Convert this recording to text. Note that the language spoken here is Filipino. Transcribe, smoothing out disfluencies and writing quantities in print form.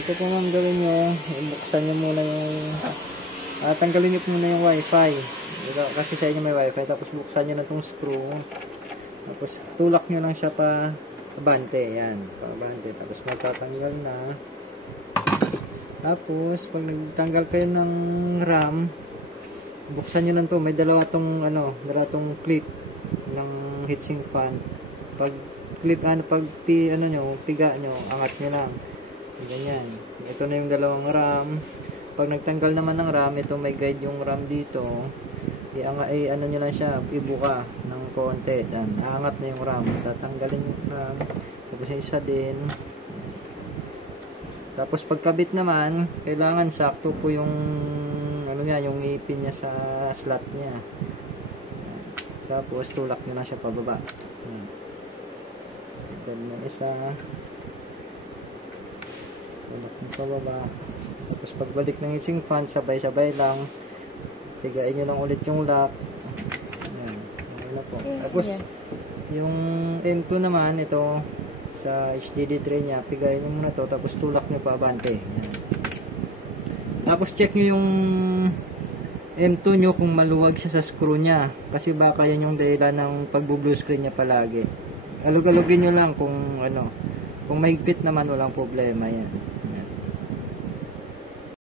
ito po ma'am gawin nyo, buksan nyo muna yung, tanggalin nyo muna yung wifi. Kasi sa inyo may wifi, tapos buksan nyo na itong screw. Tapos tulak nyo lang siya pa abante, yan, abante. Tapos magtatanggal na. Tapos pag nagtanggal kayo ng RAM, buksan nyo lang to. May dalawa tong clip ng heatsink fan. Pag clip piga nyo, angat nyo lang. Ganyan. Ito na yung dalawang RAM. Pag nagtanggal naman ng RAM, ito may guide yung RAM dito. Ano nyo lang siya, ibuka ng konti. Aangat na yung RAM. Tatanggalin yung RAM. Tapos yung isa din. Tapos pagkabit naman, kailangan sakto po yung yung ngipin niya sa slot niya. Tapos tulak nyo lang siya pababa. Ganun isa. Tulak nyo pababa. Tapos pagbalik ng heatsink fan, sabay-sabay lang. Tigain nyo lang ulit yung lock. Ayan. Ayan na po. Tapos yung M2 naman, ito sa HDD tray niya, pigayin nyo muna to. Tapos tulak nyo pa abante. Ayan. Tapos check nyo yung M2 nyo kung maluwag siya sa screw niya. Kasi baka yan yung dahilan ng pagbo-blue screen niya palagi. Alug-alugin nyo lang kung kung mahigpit naman, walang problema yan.